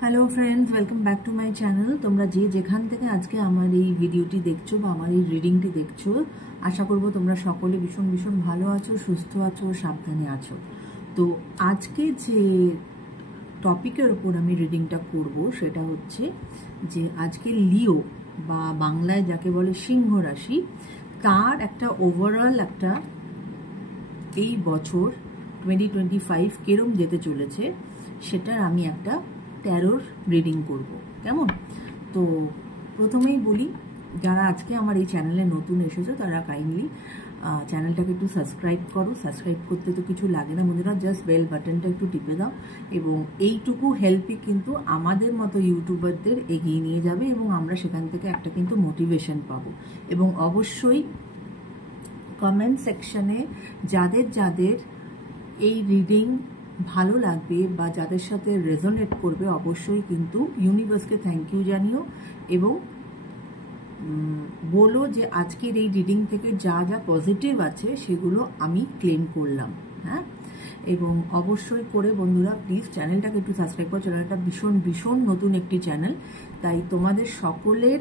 Hello friends, welcome back to my channel. তোমরা যে যেখান থেকে আজকে আমার এই ভিডিওটি দেখছো বা আমার এই রিডিংটি দেখছো, আশা করবো তোমরা সকলে ভীষণ ভীষণ ভালো আছো, সুস্থ আছো, সাবধানে আছো। তো আজকে যে টপিকের ওপর আমি রিডিংটা করব সেটা হচ্ছে যে আজকে লিও বা বাংলায় যাকে বলে সিংহ রাশি, তার একটা ওভারঅল একটা এই বছর 2025 কেরম যেতে চলেছে সেটার আমি একটা ট্যারোর রিডিং করব। কেমন? তো প্রথমেই বলি, যারা আজকে আমার এই চ্যানেলে নতুন এসেছো তারা কাইন্ডলি চ্যানেলটাকে একটু সাবস্ক্রাইব করো। সাবস্ক্রাইব করতে তো কিছু লাগে না বন্ধুরা, জাস্ট বেল বাটনটা একটু টিপে দাও, এবং এইটুকু হেল্পই কিন্তু আমাদের মতো ইউটিউবারদের এগিয়ে নিয়ে যাবে এবং আমরা সেখান থেকে একটা কিন্তু মোটিভেশন পাবো। এবং অবশ্যই কমেন্ট সেকশনে যাদের যাদের এই রিডিং ভালো লাগবে বা যাদের সাথে রেজোনেট করবে অবশ্যই কিন্তু ইউনিভার্সকে থ্যাংক ইউ জানিও এবং বলো যে আজকের এই রিডিং থেকে যা যা পজিটিভ আছে সেগুলো আমি ক্লেম করলাম। হ্যাঁ, এবং অবশ্যই করে বন্ধুরা প্লিজ চ্যানেলটাকে একটু সাবস্ক্রাইব করো। চ্যানেলটা ভীষণ ভীষণ নতুন একটি চ্যানেল, তাই তোমাদের সকলের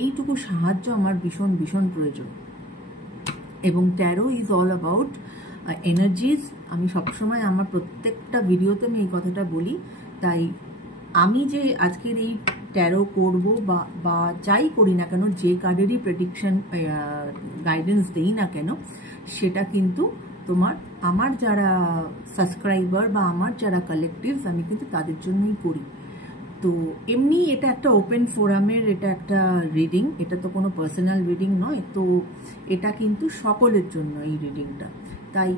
এইটুকু সাহায্য আমার ভীষণ ভীষণ প্রয়োজন। এবং ট্যারো ইজ অল অ্যাবাউট এনার্জিজ। আমি সবসময় আমার প্রত্যেকটা ভিডিওতে আমি এই কথাটা বলি। তাই আমি যে আজকের এই ট্যারো করব বা যাই করি না কেন, যে কার্ডেরই প্রেডিকশন গাইডেন্স দেই না কেন, সেটা কিন্তু আমার যারা সাবস্ক্রাইবার বা আমার যারা কালেকটিভস, আমি কিন্তু তাদের জন্যই করি। তো এমনি এটা একটা ওপেন ফোরামের এটা একটা রিডিং, এটা তো কোনো পার্সোনাল রিডিং নয়, তো এটা কিন্তু সকলের জন্য এই রিডিংটা। তাই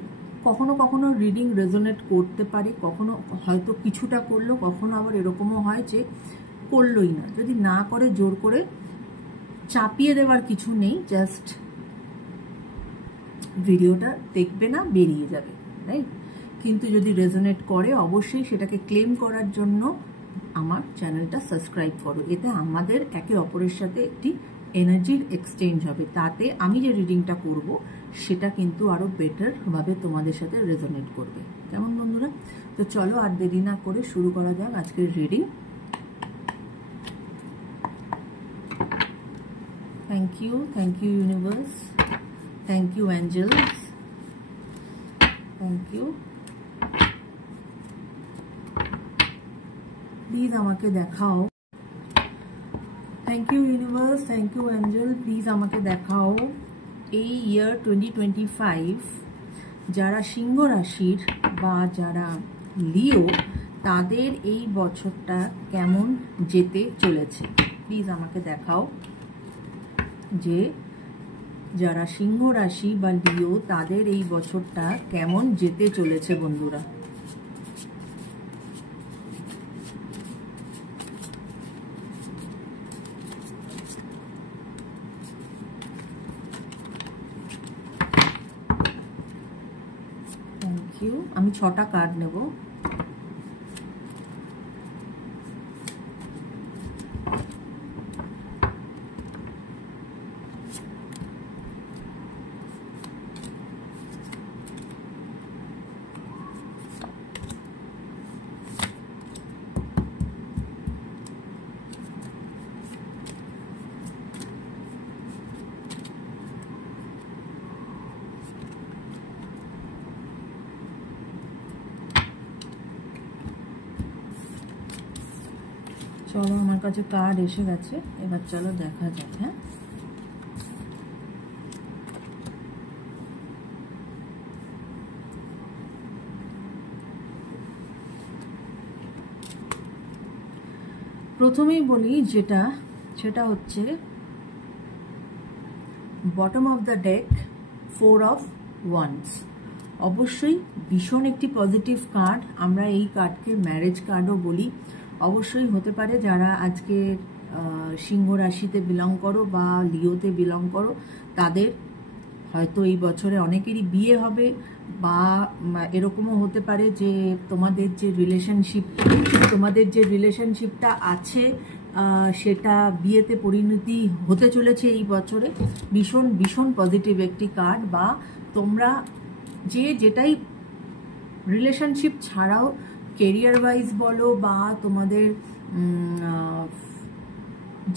কখনো কখনো রিডিং রেজোনেট করতে পারে, কখনো হয়তো কিছুটা করলো, কখনো আবার এরকমও হয় যে করলোই না। যদি না করে জোর করে চাপিয়ে দেওয়ার কিছু নেই, জাস্ট ভিডিওটা দেখবে না, বেরিয়ে যাবে, রাইট? কিন্তু যদি রেজোনেট করে অবশ্যই সেটাকে ক্লেম করার জন্য আমার চ্যানেলটা সাবস্ক্রাইব করো। এতে আমাদের একে অপরের সাথে একটি এনার্জির এক্সচেঞ্জ হবে, তাতে আমি যে রিডিংটা করব সেটা কিন্তু আরো বেটার ভাবে তোমাদের সাথে রেজোনেট করবে। কেমন বন্ধুরা? তো চলো আর দেরি না করে শুরু করা যাক আজকের reading. Thank you universe, thank you angels, thank you. Please আমাকে দেখাও। Thank you universe, thank you angel, please আমাকে দেখাও এই ইয়ার 2025 যারা সিংহ রাশির বা যারা লিও, তাদের এই বছরটা কেমন যেতে চলেছে। প্লিজ আমাকে দেখাও যে যারা সিংহ রাশি বা লিও, তাদের এই বছরটা কেমন যেতে চলেছে বন্ধুরা। Thank you. আমি 6টা কার্ড নেব। চলো, আমার কাছে কার্ড এসে গেছে, এবার চলো দেখা যাক। হ্যাঁ, প্রথমেই বলি সেটা হচ্ছে bottom of the deck, 4 of wands. অবশ্যই ভীষণ একটি পজিটিভ কার্ড। আমরা এই কার্ডকে ম্যারেজ কার্ডও বলি। অবশ্যই হতে পারে যারা আজকে সিংহ রাশিতে বিলং করো বা লিওতে বিলং করো, তাদের হয়তো এই বছরে অনেকেরই বিয়ে হবে, বা এরকমও হতে পারে যে তোমাদের যে রিলেশনশিপটা আছে সেটা বিয়েতে পরিণতি হতে চলেছে এই বছরে। ভীষণ ভীষণ পজিটিভ একটি কার্ড। বা তোমরা যেটাই রিলেশনশিপ ছাড়াও কেরিয়ার ওয়াইজ বলো বা তোমাদের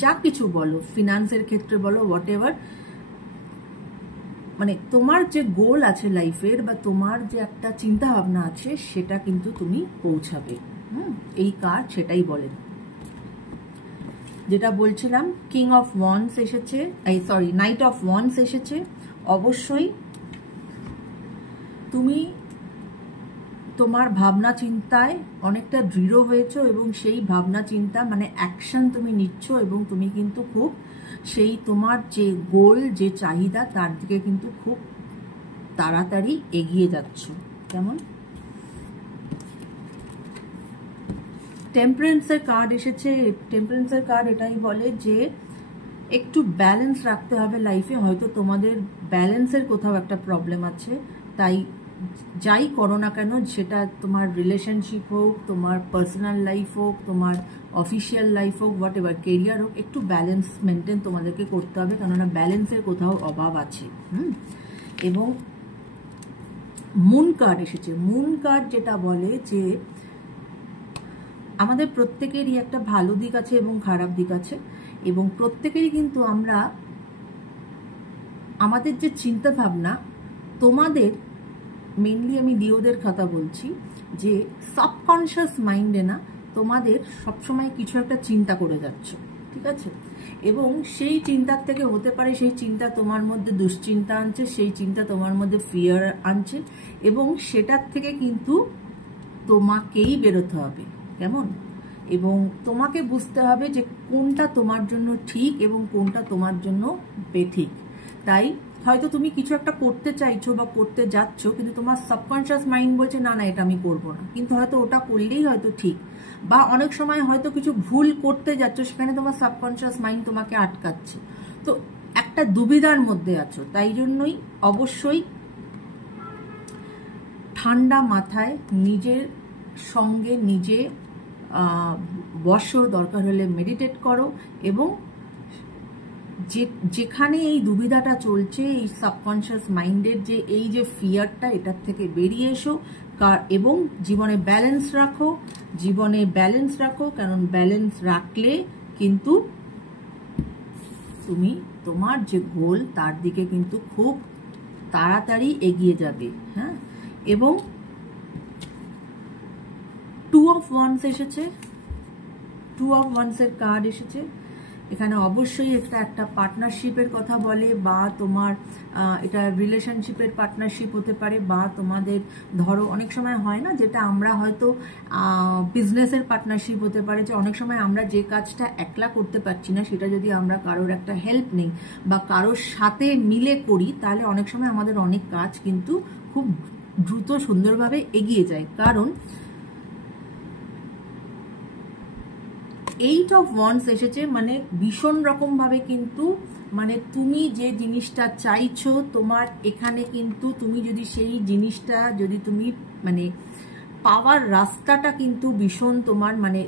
যা কিছু বলো, ফিনান্সের ক্ষেত্রে বলো, হোয়াট এভার, মানে তোমার যে গোল আছে লাইফের বা তোমার যে একটা চিন্তা ভাবনা আছে সেটা কিন্তু তুমি পৌঁছাবে। এই কার্ড সেটাই বলে। যেটা বলছিলাম, কিং অফ ওয়ান্স এসেছে, নাইট অফ ওয়ান্স এসেছে। অবশ্যই তুমি তোমার ভাবনা চিন্তায় অনেকটা দৃঢ় হয়েছো এবং সেই ভাবনা চিন্তা মানে অ্যাকশন তুমি নিচ্ছ এবং তুমি কিন্তু খুব সেই তোমার যে গোল, যে চাহিদা, তার দিকে কিন্তু খুব তাড়াতাড়ি এগিয়ে যাচ্ছ। কেমন? টেম্পারেন্সের কার্ড এসেছে। টেম্পারেন্সের কার্ড এটাই বলে যে একটু ব্যালেন্স রাখতে হবে লাইফে। হয়তো তোমাদের ব্যালেন্সের কোথাও একটা প্রবলেম আছে, তাই যাই করো না কেন, সেটা তোমার রিলেশনশিপ হোক, তোমার পার্সোনাল লাইফ হোক, তোমার অফিসিয়াল লাইফ হোক, হোয়াট এভার, কেরিয়ার হোক, একটু ব্যালেন্স মেনটেন তোমাদেরকে করতে হবে, কেননা ব্যালেন্সের কোথাও অভাব আছে। এবং মুন কার্ড এসেছে। মুন কার্ড যেটা বলে যে আমাদের প্রত্যেকেরই একটা ভালো দিক আছে এবং খারাপ দিক আছে, এবং প্রত্যেকেরই কিন্তু আমরা আমাদের যে চিন্তা ভাবনা, তোমাদের মেনলি আমি ডিওদের কথা বলছি, যে সাবকনশিয়াস মাইন্ডে না তোমাদের সবসময় কিছু একটা চিন্তা করে যাচ্ছ, ঠিক আছে? এবং সেই চিন্তার থেকে হতে পারে সেই চিন্তা তোমার মধ্যে দুশ্চিন্তা আনছে, সেই চিন্তা তোমার মধ্যে ফিয়ার আনছে, এবং সেটার থেকে কিন্তু তোমাকেই বেরোতে হবে। কেমন? এবং তোমাকে বুঝতে হবে যে কোনটা তোমার জন্য ঠিক এবং কোনটা তোমার জন্য বেঠিক। তাই হয়তো তুমি কিছু একটা করতে চাইছো বা করতে যাচ্ছ, কিন্তু তোমার সাবকনশিয়াস মাইন্ড বলছে না না এটা আমি করবো না, কিন্তু হয়তো ওটা করলেই হয়তো ঠিক। বা অনেক সময় হয়তো কিছু ভুল করতে যাচ্ছ, সেখানে তোমার সাবকনশিয়াস মাইন্ড তোমাকে আটকাচ্ছে। তো একটা দুবিধার মধ্যে আছো। তাই জন্যই অবশ্যই ঠান্ডা মাথায় নিজের সঙ্গে নিজে বসো, দরকার হলে মেডিটেট করো, এবং যেখানে এই দুবিধাটা চলছে, এই সাবকনশিয়াস মাইন্ডের যে এই যে ফিয়ারটা, এটার থেকে বেরিয়ে এসো এবং জীবনে ব্যালেন্স রাখো। জীবনে ব্যালেন্স রাখো, কারণ ব্যালেন্স রাখলে কিন্তু তুমি তোমার যে গোল তার দিকে কিন্তু খুব তাড়াতাড়ি এগিয়ে যাবে। হ্যাঁ, এবং টু অফ ওয়ান্স এসেছে। টু অফ ওয়ান্সের কার্ড এসেছে। এখানে অবশ্যই এটা একটা পার্টনারশিপের কথা বলে, বা তোমার এটা রিলেশনশিপের পার্টনারশিপ হতে পারে, বা তোমাদের ধরো অনেক সময় হয় না, যেটা আমরা হয়তো বিজনেসের পার্টনারশিপ হতে পারে, যে অনেক সময় আমরা যে কাজটা একলা করতে পারছি না, সেটা যদি আমরা কারোর একটা হেল্প নেই বা কারোর সাথে মিলে করি, তাহলে অনেক সময় আমাদের অনেক কাজ কিন্তু খুব দ্রুত সুন্দরভাবে এগিয়ে যায়। কারণ এইট অফ ওয়ান্স এসেছে, মানে ভীষণ রকম ভাবে কিন্তু মানে তুমি যে জিনিসটা চাইছো, তোমার এখানে কিন্তু তুমি যদি সেই জিনিসটা যদি তুমি মানে পাওয়ার রাস্তাটা কিন্তু ভীষণ তোমার, মানে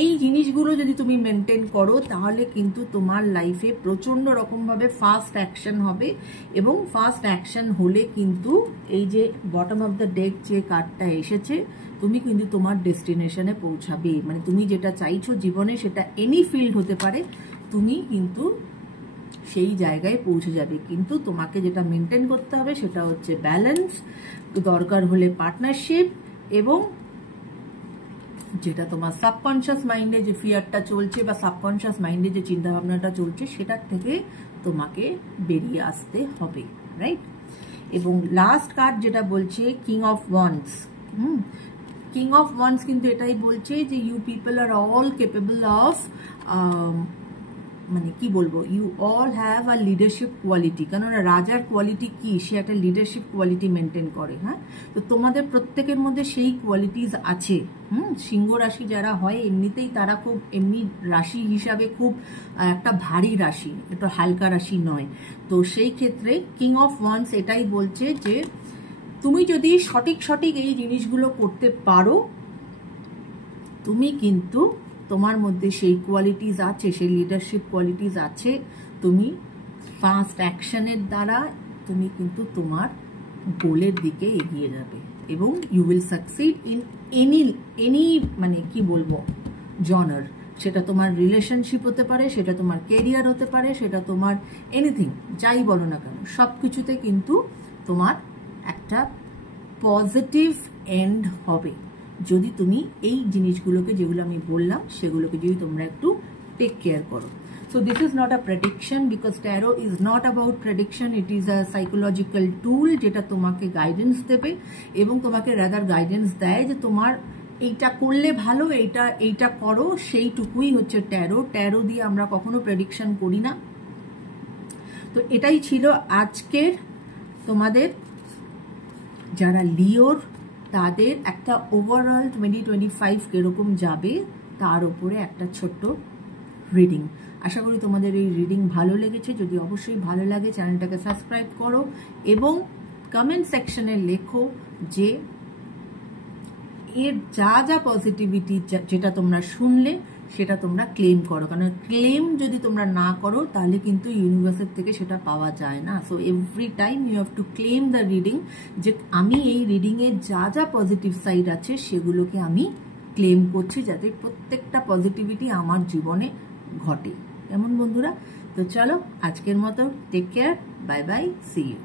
এই জিনিসগুলো যদি তুমি মেনটেন করো, তাহলে কিন্তু তোমার লাইফে প্রচন্ড রকম ভাবে ফাস্ট অ্যাকশন হবে, এবং ফাস্ট অ্যাকশন হলে কিন্তু এই যে বটম অফ দ্য ডেক যে কার্ডটা এসেছে, তুমি কিন্তু তোমার ডেস্টিনেশনে পৌঁছাবে। মানে তুমি যেটা চাইছো জীবনে, সেটা এনি ফিল্ড হতে পারে, তুমি কিন্তু সেই জায়গায় পৌঁছে যাবে। কিন্তু তোমাকে যেটা মেনটেন করতে হবে সেটা হচ্ছে ব্যালেন্স, দরকার হলে পার্টনারশিপ, এবং যেটা তোমার সাবকনশিয়াস মাইন্ডে যে ফিয়ারটা চলছে বা সাবকনশিয়াস মাইন্ডে যে চিন্তা ভাবনাটা চলছে, সেটার থেকে তোমাকে বেরিয়ে আসতে হবে, রাইট? এবং লাস্ট কার্ড যেটা বলছে king of wands. King of wands কিন্তু এটাই বলছে যে you people are all capable of, মানে কি বলবো, you all have a leadership quality. কেননা রাজার কোয়ালিটি কি, সে একটা লিডারশিপ কোয়ালিটি মেনটেন করে। হ্যাঁ, তো তোমাদের প্রত্যেকের মধ্যে সেই কোয়ালিটিস আছে। সিংহ রাশি যারা হয়, এমনিতেই তারা খুব এমনি রাশি হিসাবে খুব একটা ভারী রাশি, একটা হালকা রাশি নয়। তো সেই ক্ষেত্রে কিং অফ ওয়ান্স এটাই বলছে যে তুমি যদি সঠিক এই জিনিসগুলো করতে পারো, তুমি কিন্তু তোমার মধ্যে সেই কোয়ালিটিস আছে, সেই লিডারশিপ কোয়ালিটিস আছে, তুমি ফাস্ট অ্যাকশনের দ্বারা তুমি কিন্তু তোমার গোলের দিকে এগিয়ে যাবে। এবং you will succeed in any মানে কি বলবো জনার। সেটা তোমার রিলেশনশিপ হতে পারে, সেটা তোমার কেরিয়ার হতে পারে, সেটা তোমার এনিথিং, যাই বলো না কেন, সব কিছুতে কিন্তু তোমার একটা পজিটিভ এন্ড হবে যদি তুমি এই জিনিসগুলোকে, যেগুলো আমি বললাম, সেগুলোকে যদি তোমরা একটু টেক কেয়ার করো। So this is not a prediction because tarot is not about prediction, it is a psychological tool যেটা তোমাকে গাইডেন্স দেবে এবং তোমাকে রাদার গাইডেন্স দেয় যে তোমার এইটা করলে ভালো, এইটা করো, সেইটুকুই হচ্ছে ট্যারো। ট্যারো দিয়ে আমরা কখনো প্রেডিকশন করি না। তো এটাই ছিল আজকের তোমাদের যারা লিওর তাদের একটা ওভারঅল 2025 কিরকম যাবে তার উপরে একটা ছোট্ট রিডিং। আশা করি তোমাদের এই রিডিং ভালো লেগেছে। যদি অবশ্যই ভালো লাগে চ্যানেলটাকে সাবস্ক্রাইব করো এবং কমেন্ট সেকশনে লেখো যে এর যা যা পজিটিভিটি যেটা তোমরা শুনলে সেটা তোমরা ক্লেম করো, কারণ ক্লেম যদি তোমরা না করো তাহলে কিন্তু ইউনিভার্সের থেকে সেটা পাওয়া যায় না। So every time you have to claim the reading, যে আমি এই রিডিংয়ের যা যা পজিটিভ সাইড আছে সেগুলোকে আমি ক্লেম করছি, যাতে প্রত্যেকটা পজিটিভিটি আমার জীবনে ঘটে। কেমন বন্ধুরা? তো চলো আজকের মতো take care, bye bye, see you.